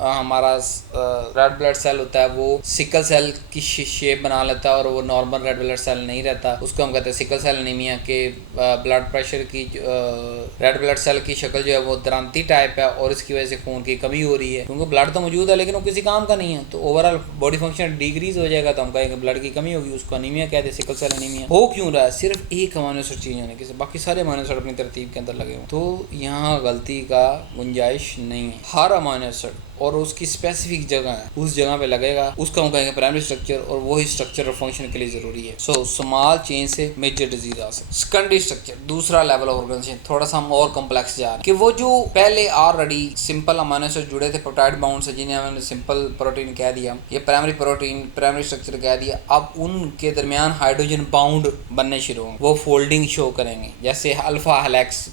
हमारा रेड ब्लड सेल होता है वो सिकल सेल की शेप बना लेता है और वो नॉर्मल रेड ब्लड सेल नहीं रहता, उसको हम कहते हैं सिकल सेल एनीमिया के ब्लड प्रेशर की रेड ब्लड सेल की शक्ल जो है वो द्रांति टाइप है और इसकी वजह से खून की कमी हो रही है क्योंकि ब्लड तो मौजूद है लेकिन वो किसी काम का नहीं है, तो ओवरऑल बॉडी फंक्शन डिक्रीज हो जाएगा तो हम कहेंगे ब्लड की कमी होगी, उसको अनीमिया कहते हैं, सिकल सेल एनीमिया। हो क्यों रहा है, सिर्फ एक अमाइनो एसिड चेंज होने के, बाकी सारे अमाइनो एसिड अपनी तरतीब के अंदर लगे हुए, तो यहाँ गलती का गुंजाइश नहीं है। हर अमाइनो एसिड और उसकी स्पेसिफिक जगह है उस जगह पे लगेगा, उसका हम कहेंगे प्राइमरी स्ट्रक्चर और वही स्ट्रक्चर और फंक्शन के लिए जरूरी है। सो स्मॉल चेंज से मेजर डिजीज आ सकती है। सेकेंडरी स्ट्रक्चर दूसरा लेवल ऑफ ऑर्गेनाइजेशन, थोड़ा सा हम और कॉम्प्लेक्स जा रहे हैं कि वो जो पहले ऑलरेडी सिंपल अमाइनो एसिड जुड़े थे पेप्टाइड बाउंड से जिन्हें हमने सिंपल प्रोटीन कह दिया, ये प्राइमरी प्रोटीन प्राइमरी स्ट्रक्चर कह दिया, अब उनके दरमियान हाइड्रोजन बाउंड बनने शुरू होंगे, वो फोल्डिंग शो करेंगे, जैसे alpha helix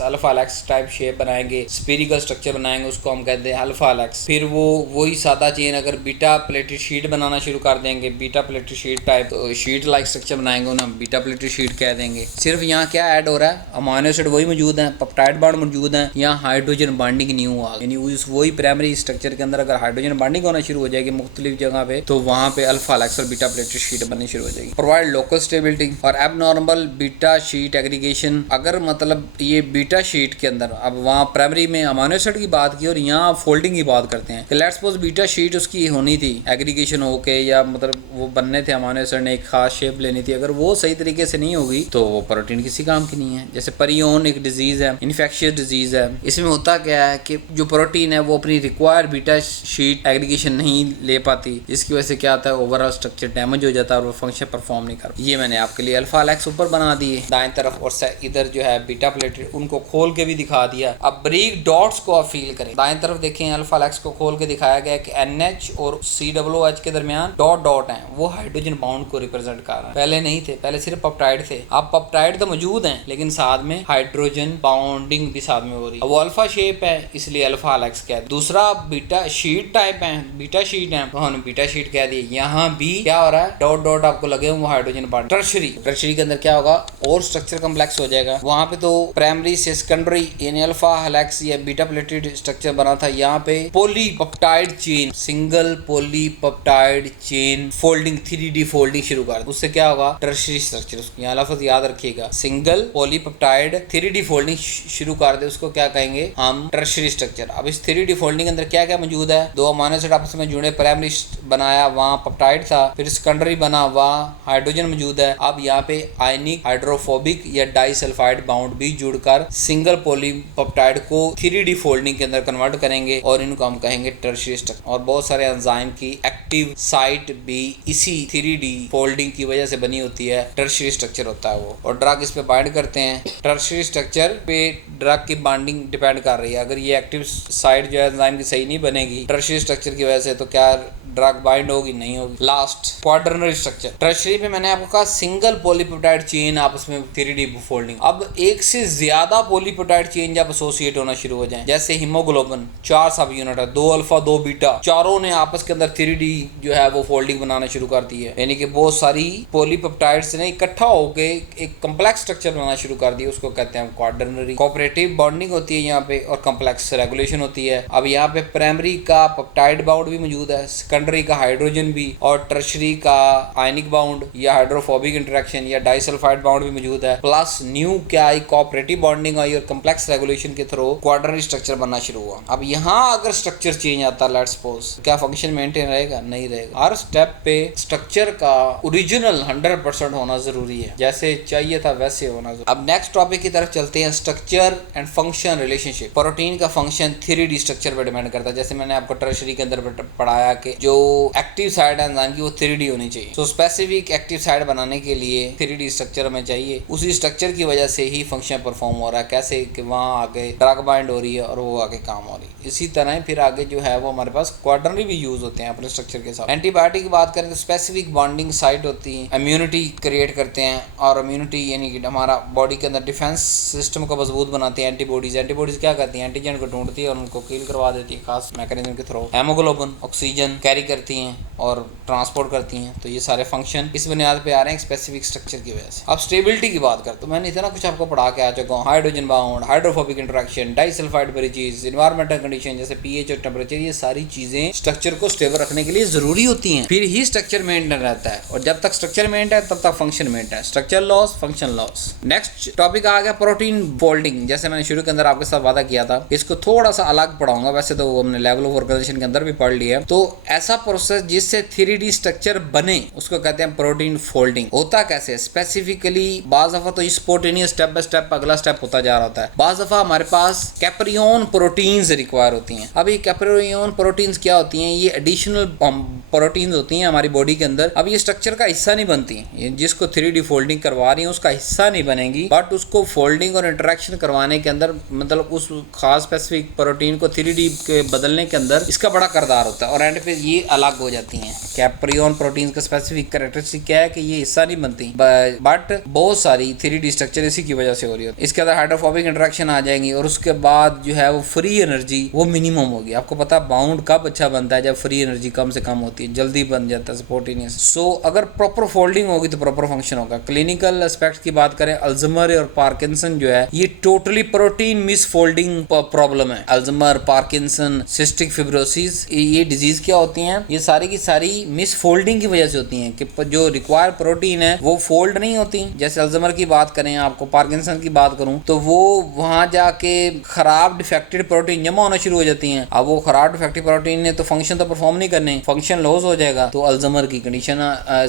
alpha helix type shape बनाएंगे, स्फीरिकल स्ट्रक्चर बनाएंगे, उसको हम कहते हैं अल्फा हेलिक्स, फिर वो वही सादा चेन अगर बीटा प्लेटेड शीट बनाना शुरू कर देंगे, beta pleated sheet type sheet like structure बनाएंगे, उन्हें हम बीटा प्लेटेड शीट कह देंगे। सिर्फ यहाँ क्या ऐड हो रहा है, अमीनो एसिड वही मौजूद है, पेप्टाइड बॉन्ड मौजूद है, यहाँ हाइड्रोजन बॉन्डिंग न्यू आ, यानी उस वही प्राइमरी स्ट्रक्चर के अंदर अगर हाइड्रोजन बॉन्डिंग होना शुरू हो जाएगी मुख्तलिफ जगह पे, तो वहाँ पे अल्फा हेलिक्स और बीटा प्लेटेड शीट बननी शुरू हो जाएगी। प्रोवाइड लोकल स्टेबिलिटी और एबनॉर्मल बीटा शीट एग्रीगेशन। अगर मतलब ये बीटा शीट के अंदर, अब वहाँ प्राइमरी में अमीनो एसिड की बात की और यहाँ फोल्डिंग की बात करते हैं, लेट्स सपोज बीटा शीट उसकी होनी थी एग्रीगेशन होके, या मतलब वो बनने थे अमीनो एसिड ने, एक खास शेप लेनी थी, अगर वो सही तरीके से नहीं होगी तो वो प्रोटीन किसी काम की नहीं है। जैसे परियोन एक डिजीज है, इन्फेक्शियस डिजीज है, इसमें होता क्या है कि जो प्रोटीन है वो अपनी रिक्वायर्ड बीटा शीट एग्रीगेशन नहीं ले पाती, जिसकी वजह से क्या होता है ओवरऑल स्ट्रक्चर डैमेज हो जाता है और वो फंक्शन परफॉर्म नहीं कर। ये मैंने आपके लिए अल्फा हेलिक्स ऊपर बना दिए दाएं तरफ, और इधर जो है बीटा प्लेटेड, उनको खोल के भी दिखा दिया। अब ब्रीक डॉट्स को आप फील करें, दाएं तरफ देखें अल्फा हेलिक्स को खोल के दिखाया गया कि NH और COOH के दरमियान डॉट डॉट हैं, वो हाइड्रोजन बाउंड को रिप्रेजेंट कर रहा है। पहले नहीं थे, पहले सिर्फ पेप्टाइड थे, अब पेप्टाइड तो मौजूद हैं लेकिन साथ में हाइड्रोजन बाउंडिंग भी साथ में हो रही है। वो अल्फा शेप है इसलिए अल्फा हेलिक्स कहते हैं। दूसरा बीटा शीट टाइप है, बीटा शीट है तो हमने बीटा शीट कह दी। यहाँ भी क्या हो रहा है, डॉट डॉट आपको लगे वो हाइड्रोजन बाउंड। टर्शरी के अंदर क्या होगा, और स्ट्रक्चर कम्प्लेक्स हो जाएगा। वहाँ पे तो प्राइमरी से सेकेंडरी यानी अल्फा हेलिक्स या बीटा प्लेटेड स्ट्रक्चर बना था, यहाँ पे polypeptide chain, single polypeptide chain folding 3D folding शुरू कर, उससे क्या होगा टर्शरी स्ट्रक्चर। यहाँ लफ्ज याद रखिएगा, सिंगल पॉलीपेप्टाइड 3D फोल्डिंग शुरू कर दे उसको क्या कहेंगे हम, टर्शरी स्ट्रक्चर। अब इस 3D फोल्डिंग अंदर क्या क्या मौजूद है, दो अमीनो एसिड आपस में जुड़े, प्राइमरी बनाया वहाँ पेप्टाइड था, फिर सेकेंडरी बना वहाँ हाइड्रोजन मौजूद है। अब यहाँ पे आयनिक हाइड्रोफोबिक या डाइसल्फाइड बाउंड भी जुड़कर सिंगल पॉलीपेप्टाइड को 3D फोल्डिंग के अंदर कन्वर्ट करेंगे और इनको हम कहेंगे टर्शरी स्ट्रक्चर। और बहुत सारे एंजाइम की एक्टिव साइट भी इसी 3D फोल्डिंग की वजह से बनी होती है, टर्शरी स्ट्रक्चर होता है वो। और ड्रग इस पे बाइंड करते हैं, टर्शरी स्ट्रक्चर पे ड्रग की बाइंडिंग डिपेंड कर रही है। अगर ये एक्टिव साइट जो है एंजाइम की सही नहीं बनेगी टर्शरी स्ट्रक्चर की वजह से, तो क्या ड्रग बाइंड होगी, नहीं होगी। लास्ट क्वाड्रनरी स्ट्रक्चर, टर्शरी पे मैंने आपको कहा सिंगल पॉलीपेप्टाइड चेन आपस में 3D फोल्डिंग। अब एक से ज्यादा पॉलीपेप्टाइड चेन जब एसोसिएट होना शुरू हो जाए, जैसे हीमोग्लोबिन 4 सब यूनिट है, 2 अल्फा 2 बीटा, चारों ने आपस के अंदर 3D जो है वो फोल्डिंग बनाना शुरू कर दी है, यानी कि बहुत सारी पॉलीपेप्टाइड्स ने इकट्ठा होकर एक कम्प्लेक्स स्ट्रक्चर बनाना शुरू कर दिया, उसको कहते हैं क्वाड्रनरी। कोऑपरेटिव बॉन्डिंग होती है यहाँ पे और कम्प्लेक्स रेगुलेशन होती है। अब यहाँ पे प्राइमरी का पेप्टाइड बाउंड भी मौजूद है, सेकेंडरी का हाइड्रोजन भी, और टर्शरी का आयनिक बाउंड या हाइड्रोफोबिक इंटरेक्शन या डाइसल्फाइड बाउंड भी मौजूद है। प्लस न्यू क्या आई, कोऑपरेटिव बॉन्डिंग आई और कम्प्लेक्स रेगुलेशन के थ्रू क्वाड्रनरी स्ट्रक्चर बनना शुरू हुआ। अब यहाँ अगर स्ट्रक्चर चेंज आता है, लेट्स सपोज, क्या फंक्शन मेंटेन रहेगा, नहीं रहेगा। हर स्टेप पे स्ट्रक्चर का ओरिजिनल 100% होना जरूरी है, जैसे चाहिए था वैसे होना जरूरी। अब नेक्स्ट टॉपिक की तरफ चलते हैं, structure and function relationship. Protein का फंक्शन 3D स्ट्रक्चर पर डिपेंड करता है। जैसे मैंने आपको टर्शरी के अंदर पढ़ाया कि जो एक्टिव साइड है एंजाइम की वो 3D होनी चाहिए। तो स्पेसिफिक एक्टिव साइड बनाने के लिए 3D स्ट्रक्चर हमें चाहिए, उसी स्ट्रक्चर की वजह से ही फंक्शन परफॉर्म हो रहा है। कैसे कि वहाँ आगे ड्रग बाइंड हो रही है और वो आगे काम हो रही है। इसी तरह फिर आगे जो है वो हमारे पास क्वाड्रनरी भी यूज होते हैं अपने स्ट्रक्चर के साथ। एंटीबायोटिक की बात करें तो स्पेसिफिक बॉन्डिंग साइट होती है, इम्यूनिटी क्रिएट करते हैं, और इम्यूनिटी यानी कि हमारा बॉडी के अंदर डिफेंस सिस्टम को मजबूत बनाती है। एंटीबॉडीज क्या करती है, एंटीजन को ढूंढती है और उनको किल करवा देती है खास मैकेनिज्म के थ्रू। हेमोग्लोबिन ऑक्सीजन कैरी करती हैं और ट्रांसपोर्ट करती हैं। तो ये सारे फंक्शन इस बुनियाद पे आ रहे हैं स्पेसिफिक स्ट्रक्चर की वजह से। अब स्टेबिलिटी की बात करते, तो मैंने इतना कुछ आपको पढ़ा के आ चुका हूँ, hydrogen bound, hydrophobic interaction, disulphide bridges, environmental condition जैसे पीएच और टेम्परेचर, ये सारी चीजें स्ट्रक्चर को स्टेबल रखने के लिए जरूरी होती हैं, फिर ही स्ट्रक्चर मेंटेन रहता है। और जब तक स्ट्रक्चर मेंटेन तब तक function maintain. Structure loss, function loss. Next topic आ गया प्रोटीन फोल्डिंग। जैसे मैंने शुरू के अंदर आपके साथ वादा किया था, इसको थोड़ा सा अलग पढ़ाऊंगा, वैसे तो हमने लेवल ऑफ ऑर्गेनाइजेशन के अंदर भी पढ़ लिया। तो ऐसा प्रोसेस जिससे 3D स्ट्रक्चर बने उसको कहते हैं प्रोटीन फोल्डिंग। होता कैसे, स्पेसिफिकली बाज़ दफा तो स्पॉन्टेनियस स्टेप बाय स्टेप अगला स्टेप होता जा रहा होता है। बाज़ दफा हमारे पास कैप्रियन प्रोटीन्स रिक्वायर होती हैं। अब ये कैप्रियन प्रोटीन्स क्या होती हैं, ये एडिशनल प्रोटीन्स होती हैं हमारी बॉडी के अंदर। अब ये स्ट्रक्चर का हिस्सा नहीं बनती, ये जिसको 3D फोल्डिंग करवा रही है उसका हिस्सा नहीं बनेगी, बट उसको फोल्डिंग और इंटरेक्शन करवाने के अंदर, मतलब उस खास स्पेसिफिक प्रोटीन को 3D के बदलने के अंदर इसका बड़ा किरदार होता है। और एंड पे ये अलग हो जाती हैं। कैप्रियन प्रोटीन का स्पेसिफिक कैरेक्टरिस्टिक क्या है कि ये हिस्सा नहीं बनती, बट बहुत सारी 3D स्ट्रक्चर इसी की वजह से हो रही है। इसके अंदर हाइड्रोफोबिक इंटरेक्शन आ जाएंगी और उसके बाद जो है वो फ्री एनर्जी वो मिनिमम होगी। आपको पता है बाउंड कब अच्छा बनता है, जब फ्री एनर्जी कम से कम होती है, जल्दी बन जाता है स्पॉन्टेनियस। सो अगर प्रॉपर फोल्डिंग होगी तो प्रॉपर फंक्शन होगा। क्लिनिकल एस्पेक्ट की बात करें, अल्जाइमर और पार्किंसन जो है ये totally protein miss folding problem है। अल्जाइमर, पार्किंसन, सिस्टिक फिब्रोसिस, ये डिजीज क्या होती हैं, ये सारी की सारी मिस फोल्डिंग की वजह से होती हैं कि जो रिक्वायर्ड प्रोटीन है वो फोल्ड नहीं होती। जैसे अल्जाइमर की बात करें, आपको पार्किंसन की बात करूं तो वो वहां जाके खराब डिफेक्टेड प्रोटीन जमा होना शुरू हो जाती हैं। अब वो खराब डिफेक्टेड प्रोटीन ने तो फंक्शन तो परफॉर्म नहीं करने, फंक्शन लॉस हो जाएगा, तो अल्जाइमर की कंडीशन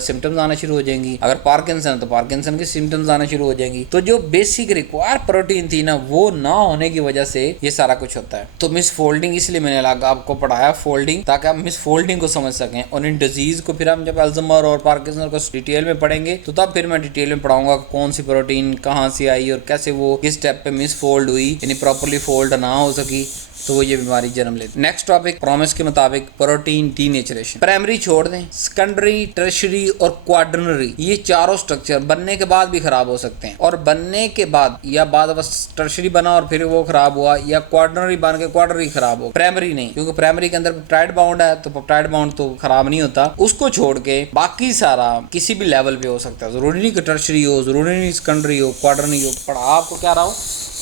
सिम्टम्स आना शुरू हो जाएंगी। अगर पार्किंसन तो पार्किंसन की सिम्टम्स आना शुरू हो जाएंगी। तो जो बेसिक रिक्वायर्ड प्रोटीन थी ना वो ना होने की वजह से ये सारा कुछ होता है। तो मिस फोल्डिंग, इसलिए मैंने आपको पढ़ाया फोल्डिंग, ताकि आप मिस फोल्डिंग को समझ सकें। और इन डिजीज को फिर हम जब अल्जाइमर और पार्किंसन को डिटेल में पढ़ेंगे तो तब फिर मैं डिटेल में पढ़ाऊंगा कौन सी प्रोटीन कहाँ से आई और कैसे वो किस स्टेप पे मिस फोल्ड हुई, यानी प्रॉपर्ली फोल्ड ना हो सकी, तो वो ये बीमारी जन्म लेती। नेक्स्ट टॉपिक, प्रॉमिस के मुताबिक प्रोटीन डीनेचरेशन। प्राइमरी छोड़ दें, सेकेंडरी, टर्शियरी और क्वाड्रनरी, ये चारों स्ट्रक्चर बनने के बाद भी खराब हो सकते हैं। और बनने के बाद या बाद बस टर्शियरी बना और फिर वो खराब हुआ, या क्वाड्रनरी बन के क्वाड्रनरी खराब हो, प्राइमरी नहीं, क्योंकि प्राइमरी के अंदर पेप्टाइड बाउंड है तो पेप्टाइड बाउंड तो खराब नहीं होता। उसको छोड़ के बाकी सारा किसी भी लेवल पे हो सकता है। जरूरी नहीं कि टर्शियरी हो, जरूरी नहीं सेकेंडरी हो, क्वाड्रनरी हो, पढ़ा आपको क्या रहा हो,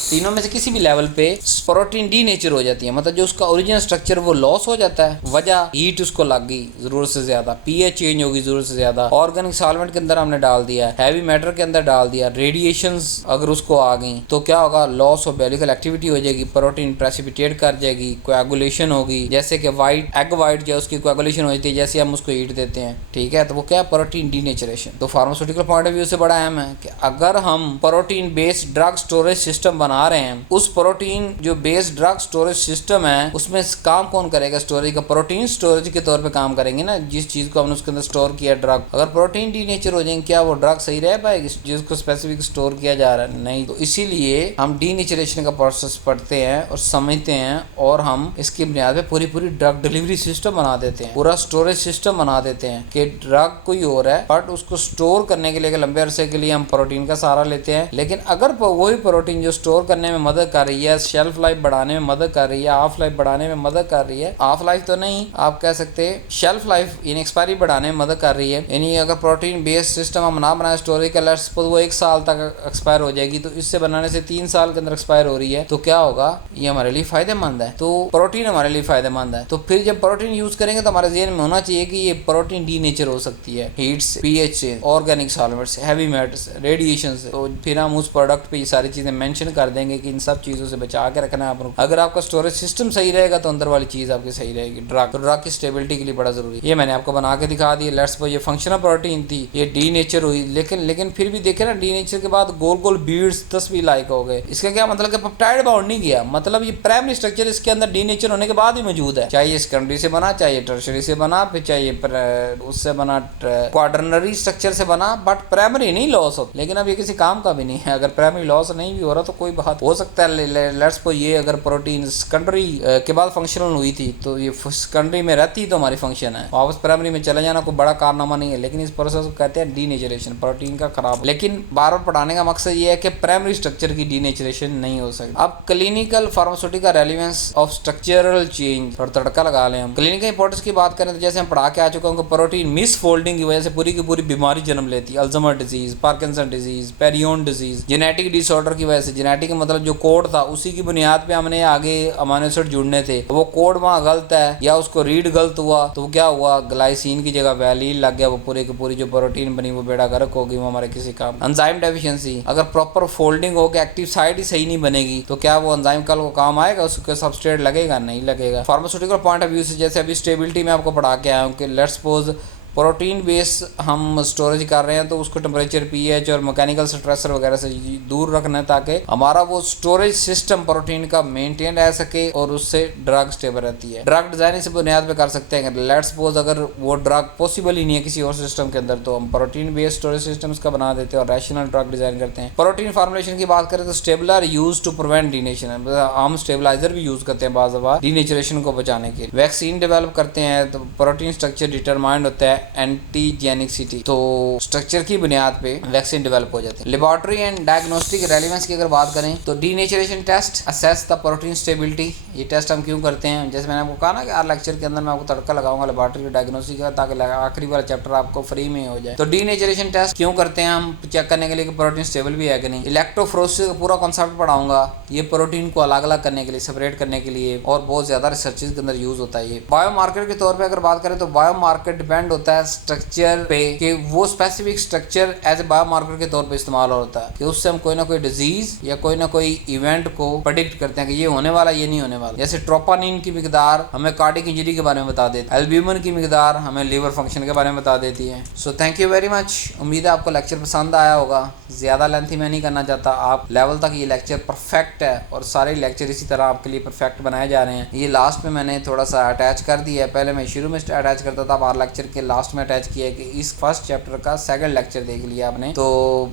तीनों में से किसी भी लेवल पे प्रोटीन डीनेचर हो जाती है, मतलब जो उसका ओरिजिनल स्ट्रक्चर वो लॉस हो जाता है। वजह हीट उसको लग गई जरूरत से ज्यादा, पीएच चेंज होगी जरूरत से ज्यादा, ऑर्गेनिक सॉल्वेंट के अंदर हमने डाल दिया, हैवी मैटर के अंदर डाल दिया, रेडिएशंस अगर उसको आ गई तो क्या होगा, लॉस ऑफ बायोलॉजिकल एक्टिविटी हो जाएगी, प्रोटीन प्रेसिपिटेट कर जाएगी, कोएगुलेशन होगी। जैसे कि वाइट एग वाइट जो उसकी कोएगुलेशन हो जाती है जैसे हम उसको हीट देते हैं, ठीक है, तो वो क्या प्रोटीन डीनेचरेशन। तो फार्मास्यूटिकल पॉइंट ऑफ व्यू से बड़ा अहम है कि अगर हम protein based drug storage system बना रहे हैं, उस प्रोटीन जो बेस्ड ड्रग स्टोरेज सिस्टम है उसमें काम कौन करेगा, स्टोरेज का, प्रोटीन स्टोरेज के तौर पे काम करेंगे ना, जिस चीज को हमने उसके अंदर स्टोर किया ड्रग। अगर प्रोटीन डीनेचर हो जाएंगे क्या वो ड्रग सही रह पाएगी जिसको स्पेसिफिक स्टोर किया जा रहा है, नहीं। तो इसीलिए हम डीनेचरेशन का प्रोसेस पढ़ते हैं और समझते हैं और हम इसकी बुनियाद पे पूरी ड्रग डिलीवरी सिस्टम बना देते हैं, पूरा स्टोरेज सिस्टम बना देते हैं कि ड्रग कोई और है बट उसको स्टोर करने के लिए लंबे अरसे के लिए हम प्रोटीन का सहारा लेते हैं। लेकिन अगर वही प्रोटीन जो स्टोर करने में मदद कर रही है, शेल्फ लाइफ बढ़ाने में मदद कर रही है, हाफ लाइफ बढ़ाने में मदद कर रही है, हाफ लाइफ तो नहीं आप कह सकते शेल्फ लाइफ यानी एक्सपायरी बढ़ाने में मदद कर रही है, यानी अगर प्रोटीन बेस्ड सिस्टम हम ना बनाए स्टोरेज का, लेट्स सपोज वो 1 साल तक एक्सपायर हो जाएगी, तो इससे बनाने से 3 साल के अंदर एक्सपायर हो रही है, तो क्या होगा, ये हमारे लिए फायदेमंद है। तो प्रोटीन हमारे लिए फायदेमंद है। तो फिर जब प्रोटीन यूज करेंगे तो हमारे ज़हन में होना चाहिए कि ये प्रोटीन डीनेचर हो सकती है हीट से, पीएच से, organic solvents, heavy metals, radiation से। तो फिर हम उस प्रोडक्ट पे ये सारी चीजें मेंशन कर देंगे कि इन सब चीजों से बचा के रखना है आपको। अगर आपका स्टोरेज सिस्टम सही रहेगा तो अंदर वाली चीज आपकी सही रहेगी। ड्रग, तो ड्रग की स्टेबिलिटी के लिए बड़ा जरूरी है। ये मैंने आपको बना के दिखा दिया। लेट्स सपोज ये फंक्शनल प्रोटीन थी, ये डीनेचर हुई, लेकिन फिर भी देखे ना डीनेचर के बाद गोल गोल बीड्स 10 भी लाइक हो गए। इसका क्या मतलब कि पेप्टाइड बाउंड नहीं गया, मतलब ये प्राइमरी स्ट्रक्चर इसके अंदर डीनेचर होने के बाद भी मौजूद है, चाहे सेकेंडरी से बना, चाहे टर्शियरी से बना, फिर चाहे उससे बना क्वाड्रनरी स्ट्रक्चर से बना, बट प्राइमरी नहीं लॉस हो। लेकिन अब ये किसी काम का भी नहीं है। अगर प्राइमरी लॉस नहीं भी हो रहा तो कोई बात हो सकता है। लेट्स सपोज ये अगर प्रोटीन सेकेंडरी के बाद फंक्शनल हुई थी तो ये सेकेंडरी में रहती तो हमारी फंक्शन है, वापस प्राइमरी में चले जाना कोई बड़ा कारनामा नहीं है। लेकिन इस प्रोसेस को कहते हैं डीनेचरेशन, प्रोटीन का खराब। लेकिन बार बार पढ़ाने का मकसद ये है कि प्राइमरी स्ट्रक्चर की डीनेचरेशन नहीं हो सकती। अब clinical pharmaceutical relevance of structural change और तड़का लगा लें हम। क्लिनिकल इंपॉर्टेंस की बात करें तो जैसे हम पढ़ा के आ चुका हूँ, प्रोटीन मिस फोल्डिंग की वजह से पूरी की पूरी बीमारी जन्म लेती है। Alzheimer disease, Parkinson disease, पेरियन disease, genetic disorder की वजह से। जेनेटिक मतलब जो कोड था उसी की बुनियाद पे हमने आगे अमीनो एसिड जुड़ने थे, वो कोड वहाँ गलत है या उसको रीड गलत हुआ तो क्या हुआ, ग्लाइसिन की जगह वैलीन लग गया, वो पूरी की पूरी जो प्रोटीन बनी वो बेड़ा गर्क होगी, वो हमारे किसी काम। एंजाइम डेफिशिएंसी, अगर प्रॉपर फोल्डिंग हो के एक्टिव साइड ही सही नहीं बनेगी तो क्या वो एंजाइम कल को काम आएगा, उसके सबस्ट्रेट लगेगा, नहीं लगेगा। फार्मास्यूटिकल पॉइंट ऑफ व्यू से जैसे अभी स्टेबिलिटी में आपको पढ़ा के आया हूँ कि लेट्स सपोज प्रोटीन बेस हम स्टोरेज कर रहे हैं तो उसको टेम्परेचर, पीएच और मैकेनिकल स्ट्रेसर वगैरह से दूर रखना है ताकि हमारा वो स्टोरेज सिस्टम प्रोटीन का मेंटेन रह सके और उससे ड्रग स्टेबल रहती है। ड्रग डिजाइनिंग से बुनियाद पे कर सकते हैं। लेट्स सपोज अगर वो ड्रग पॉसिबल ही नहीं है किसी और सिस्टम के अंदर तो हम प्रोटीन बेस्ड स्टोरेज सिस्टम का बना देते हैं और रैशनल ड्रग डिजाइन करते हैं। प्रोटीन फार्मुलेशन की बात करें तो स्टेबलर यूज टू प्रिवेंट डीनेचरेशन, हम स्टेबलाइजर भी यूज करते हैं बाज़ दफा डीनेचरेशन को बचाने के लिए। वैक्सीन डेवलप करते हैं तो प्रोटीन स्ट्रक्चर डिटरमाइंड होता है एंटीजेनिसिटी। तो स्ट्रक्चर की बुनियाद पे वैक्सीन डेवलप हो जाते हैं। लेबोरेटरी एंड डायग्नोस्टिक रेलेवेंस की अगर बात करें तो denaturation test assess the protein stability. ये टेस्ट हम क्यों करते हैं, जैसे मैंने आपको कहा ना कि हर लेक्चर के अंदर मैं आपको तड़का लगाऊंगा लेबोरेटरी और डायग्नोस्टिक का, ताकि आखिरी वाला चैप्टर आपको फ्री में हो जाए। तो डीनेचरेशन टेस्ट क्यों करते हैं हम, चेक करने के लिए कि प्रोटीन स्टेबल भी है कि नहीं। इलेक्ट्रोफोरेसिस का पूरा कॉन्सेप्ट पढ़ाऊंगा, ये प्रोटीन को अलग अलग करने के लिए, सेपरेट करने के लिए, और बहुत ज्यादा रिसर्चेज के अंदर यूज होता है। ये बायोमार्कर के तौर पे अगर बात करें तो बायोमार्कर डिपेंड होता है स्ट्रक्चर पे, कि वो specific structure as a biomarker के तौर पे इस्तेमाल होता है, कि उससे हम कोई ना कोई डिजीज या कोई ना कोई इवेंट को प्रेडिक्ट करते हैं कि ये होने वाला, ये नहीं होने वाला। जैसे ट्रोपोनिन की मिकदार हमें कार्डियक इंजरी के बारे में बता देती है, एल्ब्यूमिन की मिकदार हमें लीवर फंक्शन के बारे में बता देती है। So thank you very much. उम्मीद है आपको लेक्चर पसंद आया होगा। ज्यादा लेंथी मैं नहीं करना चाहता, आप लेवल तक ये लेक्चर परफेक्ट है, और सारे लेक्चर इसी तरह आपके लिए परफेक्ट बनाए जा रहे हैं। ये लास्ट में मैंने थोड़ा सा अटैच कर दिया है, पहले मैं शुरू में अटैच करता था, अब हर लेक्चर के लास्ट में अटैच किया है कि इस फर्स्ट चैप्टर का सेकंड लेक्चर देख लिया आपने। तो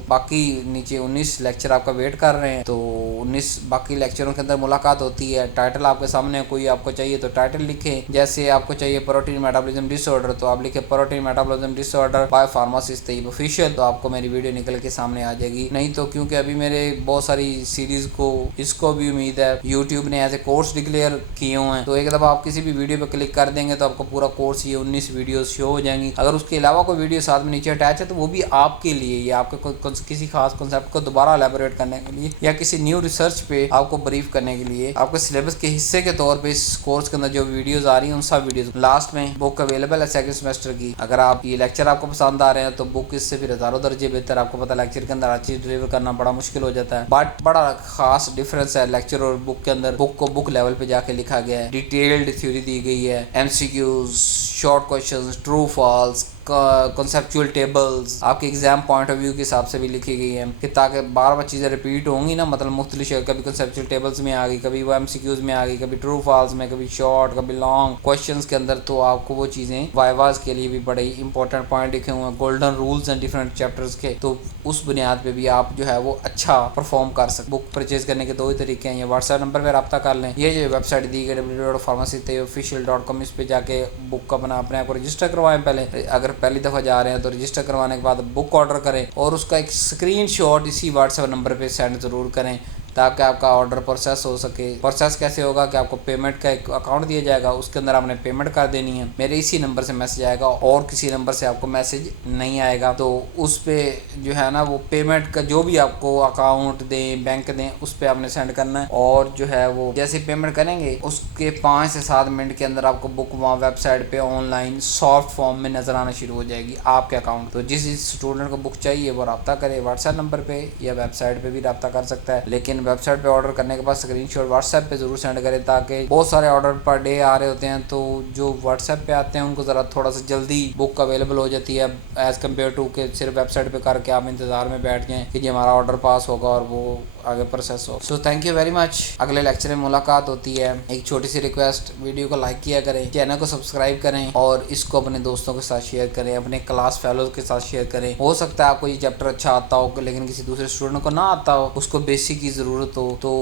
बाकी नीचे 19 लेक्चर आपका वेट कर रहे हैं, तो 19 बाकी लेक्चरों के अंदर मुलाकात होती है। टाइटल आपके सामने, कोई आपको चाहिए तो टाइटल लिखें। जैसे आपको चाहिए प्रोटीन मेटाबॉलिज्म डिसऑर्डर, तो आप लिखे protein metabolism disorder by pharmacist Tayyab official, तो आपको मेरी वीडियो निकल के सामने आ जाएगी। नहीं तो क्योंकि अभी मेरे बहुत सारी सीरीज को, इसको भी उम्मीद है यूट्यूब ने एज ए कोर्स डिक्लेयर किए हुए हैं, तो एक दफ़ा आप किसी भी वीडियो पे क्लिक कर देंगे तो आपको पूरा कोर्स, ये 19 वीडियोस शो हो जाएंगी। अगर उसके अलावा कोई वीडियो साथ में नीचे अटैच है तो वो भी आपके लिए, ये आपके किसी खास कॉन्सेप्ट को दोबारा एलैबोरेट करने के लिए, या किसी न्यू रिसर्च पे आपको ब्रीफ करने के लिए, आपके सिलेबस के हिस्से के तौर पे इस कोर्स के अंदर जो वीडियोस आ रही हैं उन सब वीडियोस। लास्ट में बुक अवेलेबल है सेकंड सेमेस्टर की। अगर आप ये लेक्चर आपको पसंद आ रहे हैं तो बुक इससे फिर हजारों दर्जे बेहतर। आपको पता लेक्चर के अंदर हर चीज डिलीवर करना बड़ा मुश्किल हो जाता है, बट बड़ा खास डिफरेंस है लेक्चर और बुक के अंदर। बुक को बुक लेवल पे जाके लिखा गया है, डिटेल्ड थ्योरी दी गई है, MCQs, short questions, true false, conceptual tables आपके एग्जाम पॉइंट ऑफ व्यू के हिसाब से भी लिखी गई है, कि ताकि बार बार चीज़ें रिपीट होंगी ना, मतलब मुख्तलिफ शक्ल, कभी कॉन्सेप्चुअल टेबल्स में आ गई, कभी वो एमसीक्यूज में आ गई, कभी ट्रू फॉल्स में, कभी शॉर्ट, कभी लॉन्ग क्वेश्चंस के अंदर। तो आपको वो चीज़ें वाइवाज के लिए भी बड़े इंपॉर्टेंट पॉइंट लिखे हुए हैं, golden rules and different chapters के। तो उस बुनियाद पे भी आप जो है वो अच्छा परफॉर्म कर सकते। बुक परचेज करने के दो ही तरीके हैं, ये व्हाट्सएप नंबर पर रब्ता कर लें, ये जो वेबसाइट दी गई www.pharmacyofficial.com, इस पे जाके बुक का अपने आप को रजिस्टर करवाएं। पहले अगर पहली दफ़ा जा रहे हैं तो रजिस्टर करवाने के बाद बुक ऑर्डर करें, और उसका एक स्क्रीनशॉट इसी व्हाट्सएप नंबर पे सेंड ज़रूर करें, ताकि आपका ऑर्डर प्रोसेस हो सके। प्रोसेस कैसे होगा कि आपको पेमेंट का एक अकाउंट दिया जाएगा, उसके अंदर आपने पेमेंट कर देनी है। मेरे इसी नंबर से मैसेज आएगा, और किसी नंबर से आपको मैसेज नहीं आएगा। तो उस पर जो है ना वो पेमेंट का जो भी आपको अकाउंट दें, बैंक दें, उस पर आपने सेंड करना है। और जो है वो जैसे पेमेंट करेंगे उसके 5 से 7 मिनट के अंदर आपको बुक वहाँ वेबसाइट पे ऑनलाइन सॉफ्ट फॉर्म में नजर आना शुरू हो जाएगी आपके अकाउंट। तो जिस स्टूडेंट को बुक चाहिए वो रब्ता करे व्हाट्सएप नंबर पे, या वेबसाइट पे भी रब्ता कर सकता है। लेकिन वेबसाइट पे ऑर्डर करने के बाद स्क्रीनशॉट व्हाट्सएप पे जरूर सेंड करें, ताकि बहुत सारे ऑर्डर पर डे आ रहे होते हैं, तो जो व्हाट्सएप पे आते हैं उनको ज़रा थोड़ा सा जल्दी बुक अवेलेबल हो जाती है एज़ कम्पेयर टू के सिर्फ वेबसाइट पे करके आप इंतज़ार में बैठ जाएँ कि जी हमारा ऑर्डर पास होगा और वो आगे प्रोसेस हो। So thank you very much. अगले लेक्चर में मुलाकात होती है। एक छोटी सी रिक्वेस्ट, वीडियो को लाइक किया करें, चैनल को सब्सक्राइब करें, और इसको अपने दोस्तों के साथ शेयर करें, अपने क्लास फेलोज के साथ शेयर करें। हो सकता है आपको ये चैप्टर अच्छा आता हो लेकिन किसी दूसरे स्टूडेंट को ना आता हो, उसको बेसिक की ज़रूरत हो। तो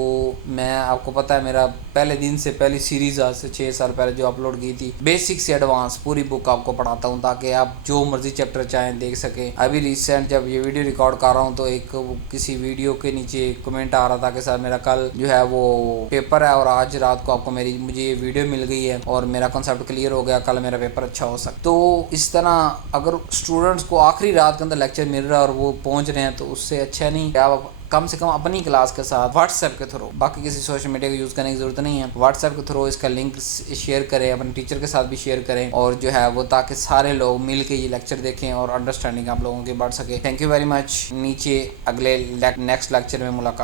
मैं, आपको पता है मेरा पहले दिन से पहली सीरीज आज से 6 साल पहले जो अपलोड की थी, बेसिक से एडवांस पूरी बुक आपको पढ़ाता हूँ, ताकि आप जो मर्जी चैप्टर चाहें देख सकें। अभी रिसेंट जब ये वीडियो रिकॉर्ड कर रहा हूँ तो एक किसी वीडियो के नीचे कमेंट आ रहा था कि सर मेरा कल जो है वो पेपर है और आज रात को आपको मुझे ये वीडियो मिल गई है और मेरा कॉन्सेप्ट क्लियर हो गया, कल मेरा पेपर अच्छा हो सकता। तो इस तरह अगर स्टूडेंट्स को आखिरी रात के अंदर लेक्चर मिल रहा है और वो पहुंच रहे हैं तो उससे अच्छा नहीं आप कम से कम अपनी क्लास के साथ व्हाट्सएप के थ्रू, बाकी किसी सोशल मीडिया का यूज़ करने की ज़रूरत नहीं है, व्हाट्सएप के थ्रू इसका लिंक शेयर करें, अपने टीचर के साथ भी शेयर करें, और जो है वो ताकि सारे लोग मिल के ये लेक्चर देखें और अंडरस्टैंडिंग आप लोगों की बढ़ सके। Thank you very much. नीचे अगले नेक्स्ट लेक्चर में मुलाकात।